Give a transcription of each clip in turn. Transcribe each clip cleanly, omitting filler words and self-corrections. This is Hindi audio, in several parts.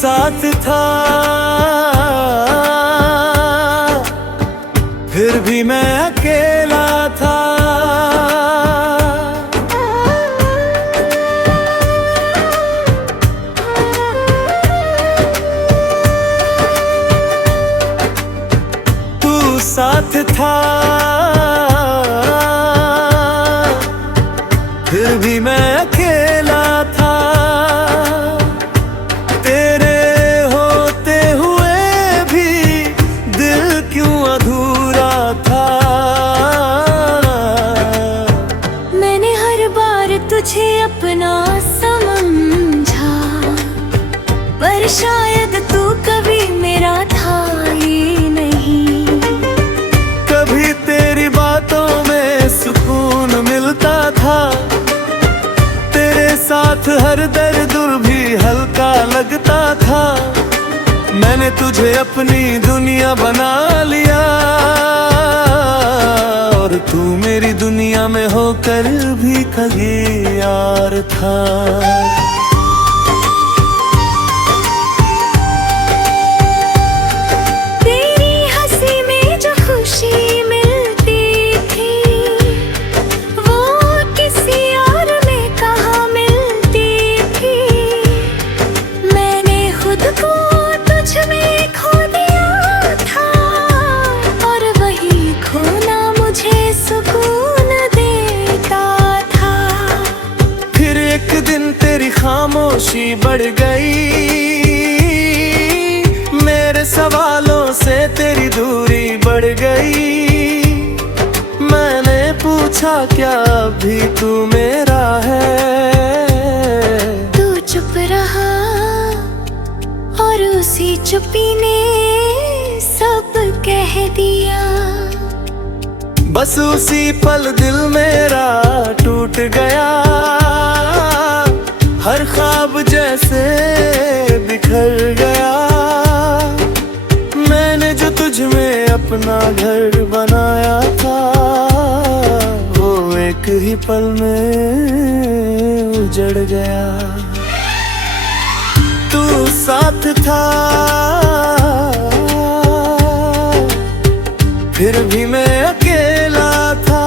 साथ था फिर भी मैं अकेला था। तू साथ था फिर भी मैं अकेला था। तेरे होते हुए भी दिल क्यों अधूरा था। मैंने हर बार तुझे अपना समझा, पर शायद तू कभी मेरा था ही नहीं। कभी तेरी बातों में सुकून मिलता था, तेरे साथ हर दर्द भी हल्का लगता था। मैंने तुझे अपनी दुनिया बना लिया और तू मेरी दुनिया में होकर भी कहीं यार था। एक दिन तेरी खामोशी बढ़ गई, मेरे सवालों से तेरी दूरी बढ़ गई। मैंने पूछा क्या अभी तू मेरा है। तू चुप रहा और उसी चुप्पी ने सब कह दिया। बस उसी पल दिल मेरा टूट गया, हर ख्वाब जैसे बिखर गया। मैंने जो तुझ में अपना घर बनाया था, वो एक ही पल में उजड़ गया। तू साथ था फिर भी मैं अकेला था।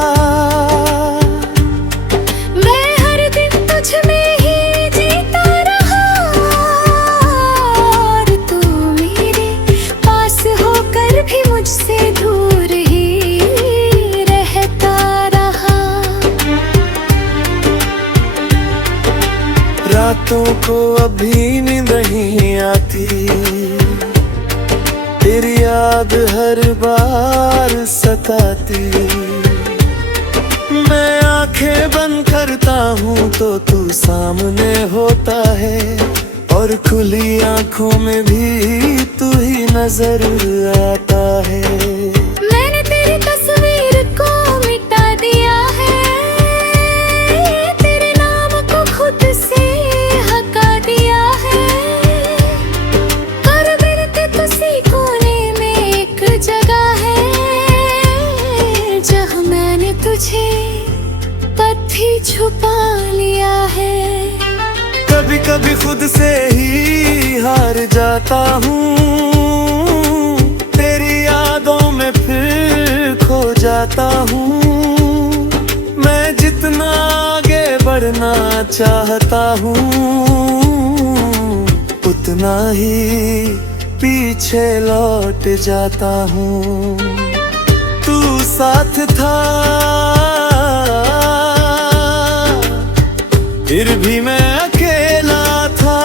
रातों को अभी नींद नहीं आती, तेरी याद हर बार सताती। मैं आंखें बंद करता हूँ तो तू सामने होता है, और खुली आंखों में भी तू ही नजर आता है। मैंने तेरी तस्वीर को मिटा दिया है, तेरे नाम को खुद से हटा दिया है। कर बिरते तुसी कोने में एक जगह है, जहाँ मैंने तुझे पत्थी छुपा लिया है। कभी कभी खुद से ही हार जाता हूँ, तेरी यादों में फिर खो जाता हूँ। मैं जितना आगे बढ़ना चाहता हूँ, उतना ही पीछे लौट जाता हूँ। तू साथ था फिर भी मैं अकेला था,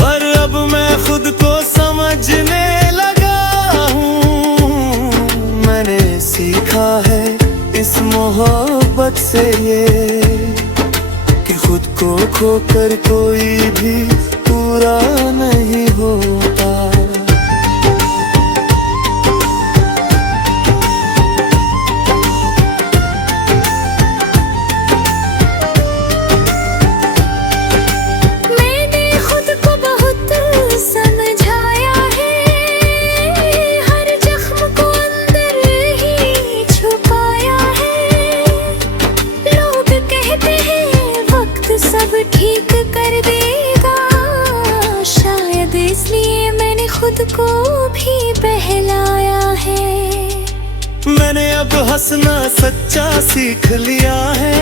पर अब मैं खुद को समझने लगा हूँ। मैंने सीखा है इस मोहब्बत से ये, कि खुद को खोकर कोई भी पूरा नहीं होता। सब ठीक कर देगा। खुद को भी बहलाया है। मैंने अब हंसना सच्चा सीख लिया है,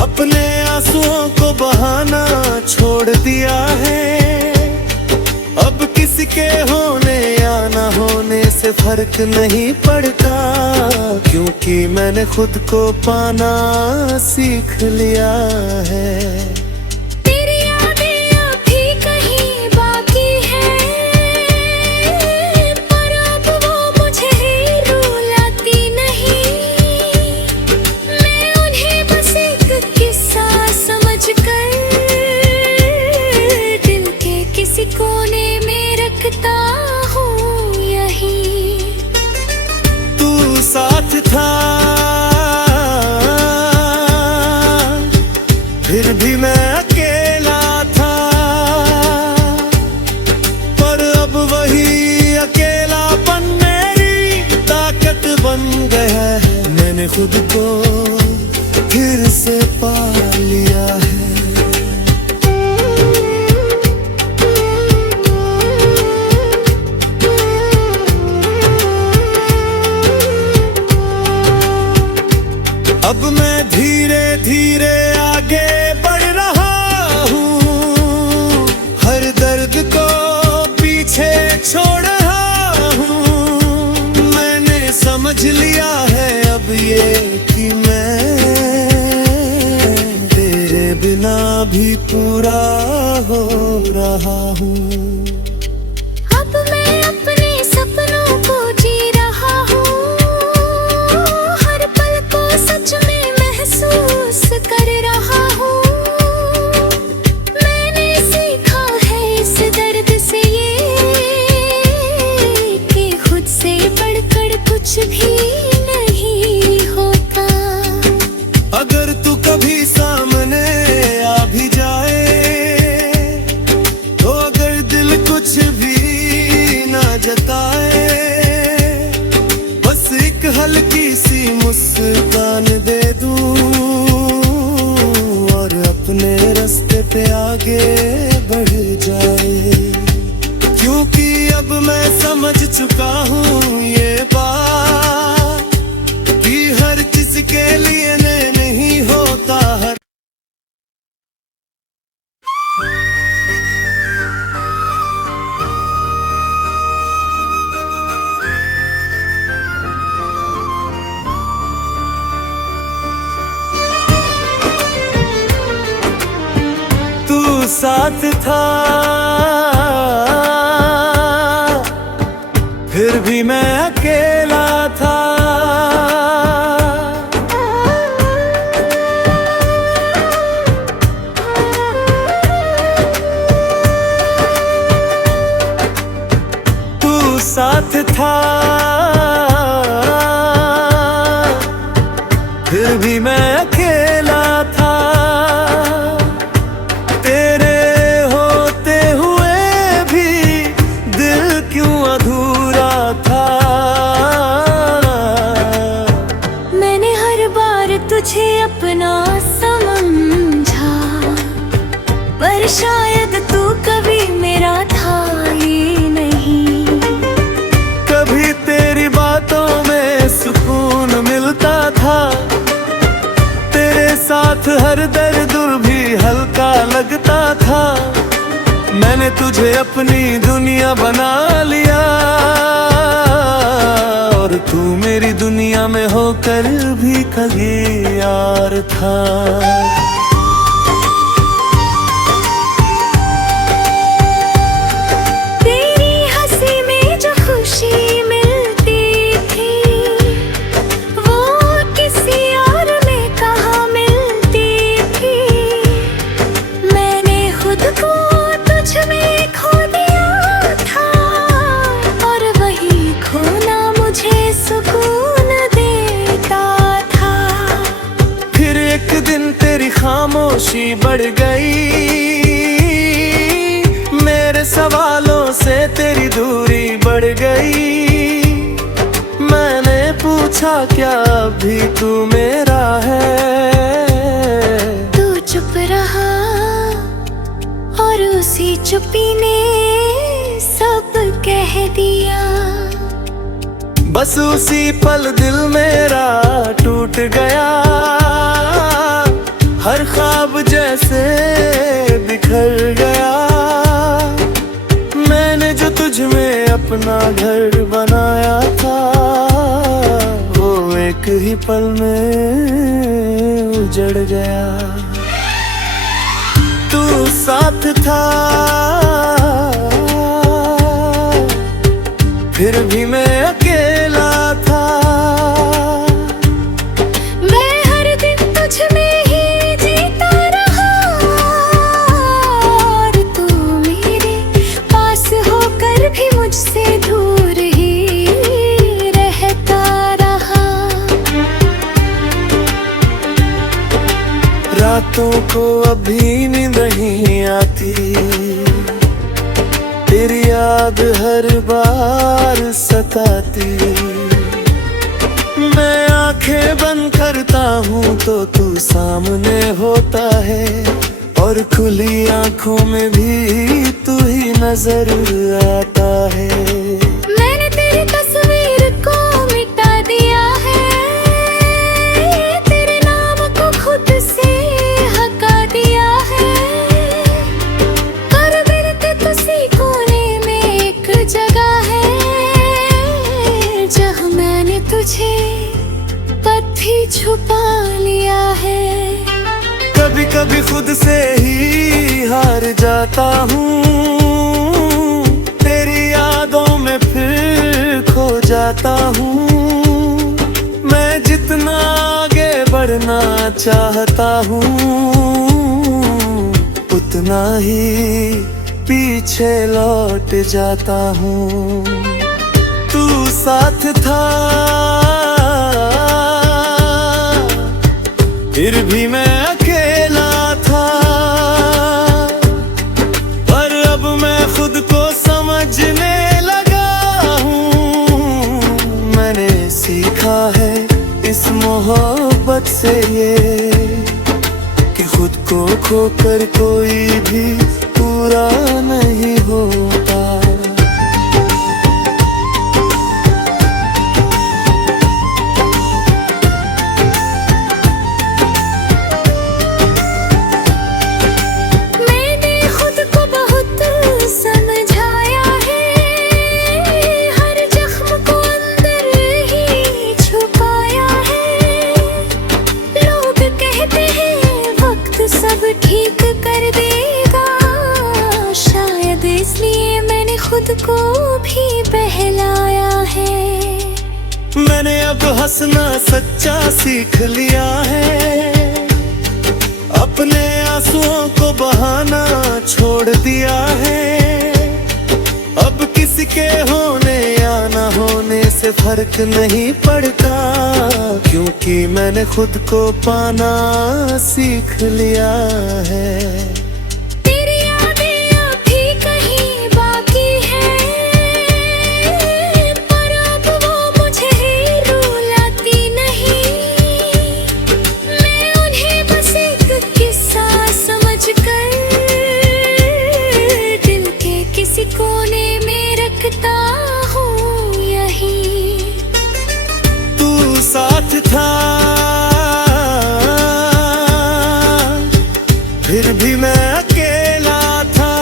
अपने आंसुओं को बहाना छोड़ दिया है। अब किसी के होने या ना होने से फर्क नहीं पड़ता, क्योंकि मैंने खुद को पाना सीख लिया है। तेरी यादें अभी कहीं बाकी हैं, पर अब वो मुझे ही रुलाती नहीं। मैं उन्हें बस एक किस्सा समझकर दिल के किसी कोने में रखता हूँ यहीं। तू साथ था फिर भी मैं अकेला था, पर अब वही अकेलापन मेरी ताकत बन गया है। मैंने खुद को फिर से पा लिया है। अब मैं धीरे धीरे आगे बढ़ रहा हूँ, हर दर्द को पीछे छोड़ रहा हूँ। मैंने समझ लिया है अब ये कि मैं तेरे बिना भी पूरा हो रहा हूँ। अब मैं अपने सपनों को जी रहा हूँ, हर पल को सच में महसूस कर रहा हूँ। मैंने सीखा है इस दर्द से ये कि खुद से बढ़कर कुछ भी नहीं होता। अगर तू कभी सामने आ भी जाए, तो अगर दिल कुछ भी ना जताए, बस एक हल्की सी मुस्कान दे दूं और अपने रास्ते पे आगे बढ़ जाए। क्योंकि अब मैं समझ चुका हूँ ये बात कि हर किसी के लिए नहीं होता हर। तू साथ था फिर भी मैं अकेला था, तू साथ था फिर भी मैं अकेला था। तेरे होते हुए भी दिल क्यों अधूरा था। मैंने हर बार तुझे अपना समझा, पर शायद तू कभी मेरा था ही नहीं। कभी तेरी बातों में सुकून मिलता था, तेरे साथ हर दर्द भी हल्का लगता था। मैंने तुझे अपनी दुनिया बना लिया, और तू मेरी दुनिया में होकर भी कभी यार था। तेरी हंसी में जो खुशी मिलती थी, वो किसी और में कहाँ मिलती थी। मैंने खुद को तुझ में खो दिया था, और वही खोना मुझे सुकून देता था। फिर एक दिन तेरी खामोशी बढ़ गई, मेरे सवालों से तेरी दूरी बढ़ गई। मैंने पूछा क्या अभी तू मेरा है, तू चुप रहा और उसी चुप्पी ने कह दिया। बस उसी पल दिल मेरा टूट गया, हर ख्वाब जैसे बिखर गया। मैंने जो तुझ में अपना घर बनाया था, वो एक ही पल में उजड़ गया। तू साथ था फिर भी मैं अकेला था। मैं हर दिन तुझ में ही जीता रहा, और तू मेरे पास होकर भी मुझसे दूर ही रहता रहा। रातों को अभी नींद नहीं आती, तेरी याद हर बार सताती। मैं आंखें बंद करता हूँ तो तू सामने होता है, और खुली आंखों में भी तू ही नजर आता है। मैंने तेरी तस्वीर को मिटा दिया है, तेरे नाम को खुद से हटा दिया है। कर बिरते तुसी कोने में एक जगह है, जहाँ मैंने तुझे पत्थी छुपा लिया है। कभी कभी खुद से ही हार जाता हूँ, तेरी यादों में फिर खो जाता हूँ। मैं जितना आगे बढ़ना चाहता हूँ, उतना ही पीछे लौट जाता हूँ। तू साथ था फिर भी मैं अकेला था। पर अब मैं खुद को समझने लगा हूँ, मैंने सीखा है इस मोहब्बत से ये, कि खुद को खोकर कोई भी पूरा नहीं होता। मैंने खुद को बहुत समझाया है, हर जख्म को अंदर ही छुपाया है। लोग कहते हैं वक्त सब ठीक कर देगा, शायद इसलिए मैंने खुद को भी बहलाया है। मैंने अब हंसना सच्चा सीख लिया है, अपने आंसुओं को बहाना छोड़ दिया है। अब किसी के होने या ना होने से फर्क नहीं पड़ता, क्योंकि मैंने खुद को पाना सीख लिया है। तेरी यादें अभी कहीं बाकी हैं, पर अब वो मुझे रुलाती नहीं। मैं उन्हें बस एक किस्सा समझकर दिल के किसी कोने में रखता हूँ यहीं। तू साथ था फिर भी मैं अकेला था।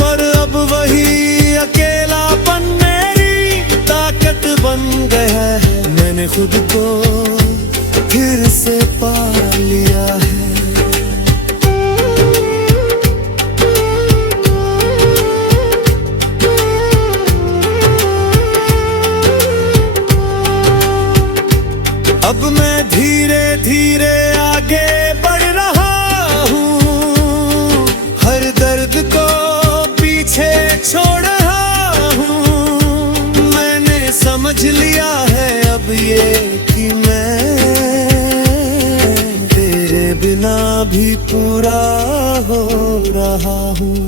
पर अब वही अकेलापन मेरी ताकत बन गया है, मैंने खुद को फिर से पा लिया है। अब मैं धीरे धीरे आगे बढ़ रहा हूँ, हर दर्द को पीछे छोड़ रहा हूँ। मैंने समझ लिया है अब ये कि मैं तेरे बिना भी पूरा हो रहा हूँ।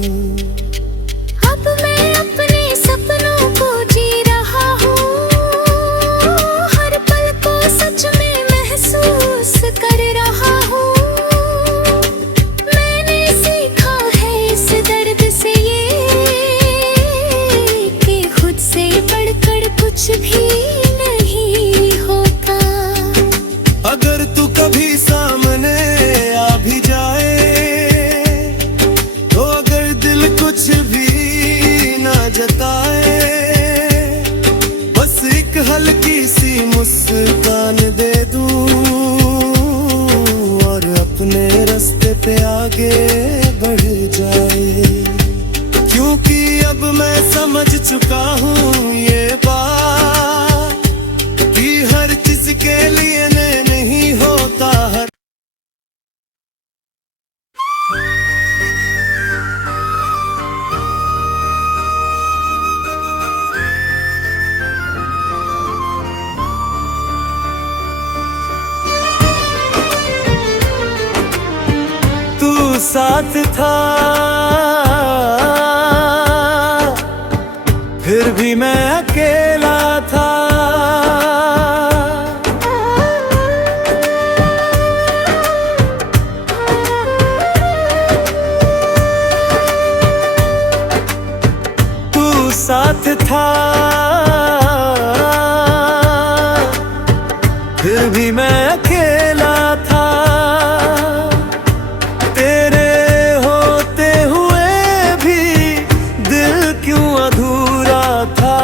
अब मैं अपने सपनों को जी रहा हूँ, हर पल को सच में महसूस कर रहा हूँ। मैंने सीखा है इस दर्द से ये, समझ चुका हूँ ये बात कि हर चीज के लिए नहीं होता हर। तू साथ था फिर भी मैं अकेला था। तू साथ था फिर भी मैं अकेला था। तेरे होते हुए भी दिल क्यों अधूरा था।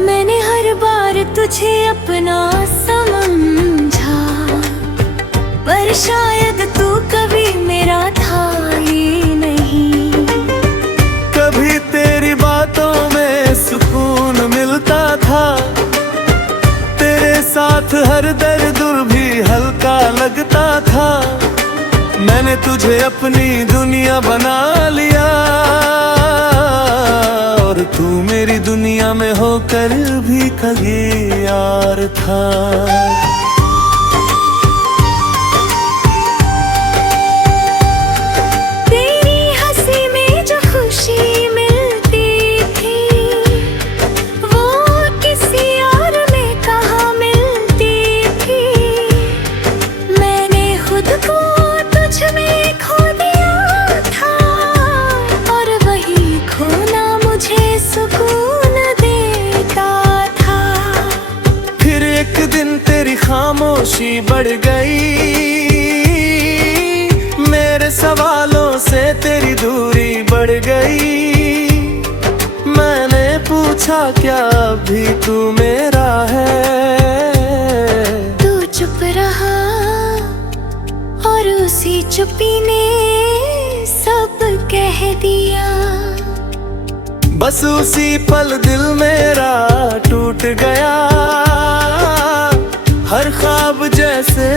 मैंने हर बार तुझे अपना समझा, पर शायद तू कभी मेरा था ही नहीं। कभी तेरी बातों में सुकून मिलता था, तेरे साथ हर दर्द भी हल्का लगता था। मैंने तुझे अपनी दुनिया बना लिया और तू मेरी दुनिया में होकर भी कहीं यार था। तेरी हंसी में जो खुशी मिलती थी, वो किसी और में कहाँ मिलती थी। मैंने खुद को तुझ में खो दिया था, और वही खोना मुझे सुकून देता था। फिर एक दिन तेरी खामोशी बढ़ गई, मेरे सवालों से तेरी दूरी बढ़ गई। मैंने पूछा क्या अभी तू मेरा है। तू चुप रहा और उसी चुप्पी ने सब कह दिया। बस उसी पल दिल मेरा टूट गया, हर ख्वाब जैसे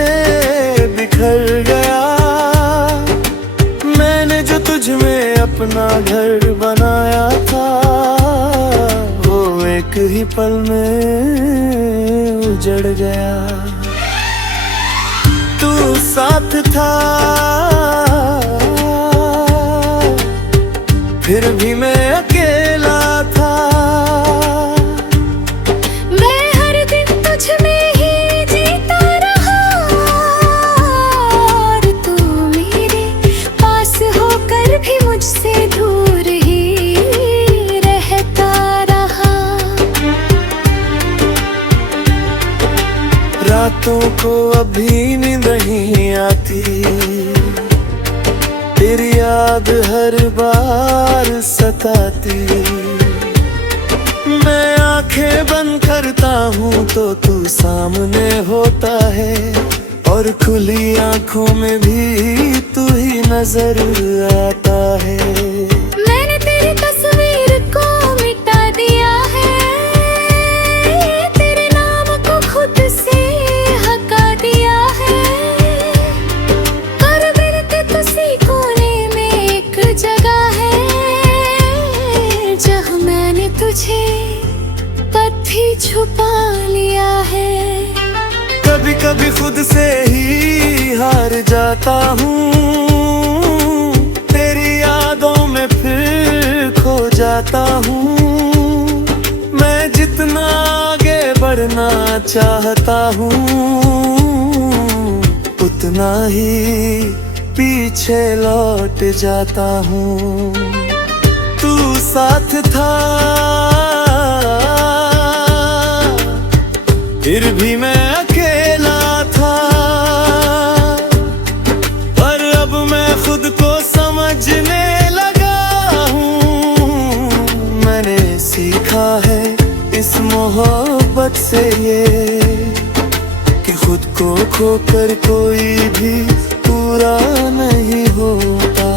बिखर गया। मैंने जो तुझ में अपना घर बनाया था, वो एक ही पल में उजड़ गया। तू साथ था फिर भी मैं अकेला था। मैं हर दिन तुझ में ही जीता रहा, और तू मेरे पास होकर भी मुझसे दूर ही रहता रहा। रातों को अभी नींद नहीं आती, तेरी याद हर बार सताती। मैं आंखें बंद करता हूँ तो तू सामने होता है, और खुली आंखों में भी तू ही नजर आता है। मैंने तेरी तस्वीर को मिटा दिया है, तेरे नाम को खुद से हटा दिया है। कर बिरते तुसी कोने में एक जगह है, जहाँ मैंने तुझे पत्थी छुपा लिया है। कभी कभी खुद से ही हार जाता हूँ, तेरी यादों में फिर खो जाता हूँ। मैं जितना आगे बढ़ना चाहता हूँ, उतना ही पीछे लौट जाता हूँ। तू साथ था फिर भी मैं अकेला था, पर अब मैं खुद को समझने लगा हूँ। मैंने सीखा है इस मोहब्बत से ये, कि खुद को खोकर कोई भी पूरा नहीं होता।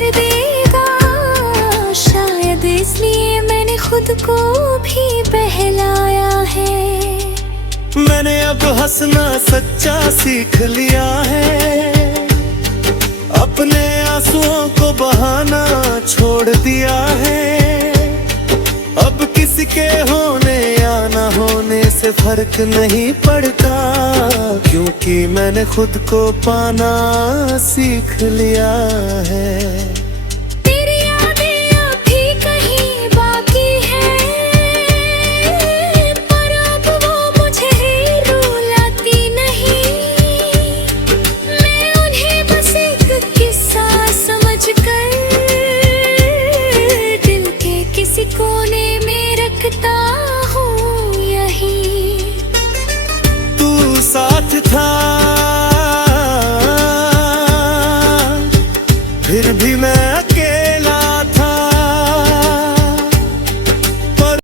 कर देगा। शायद इसलिए मैंने खुद को भी बहलाया है। मैंने अब हंसना सच्चा सीख लिया है, अपने आंसुओं को बहाना छोड़ दिया है। अब किसी के होने या ना होने से फर्क नहीं पड़ता, क्योंकि मैंने खुद को पाना सीख लिया है। तेरी यादें अभी कहीं बाकी हैं, पर अब वो मुझे रुलाती नहीं। मैं उन्हें बस एक किस्सा समझकर दिल के किसी कोने में रखता हूँ यहीं। तू साथ था फिर भी मैं अकेला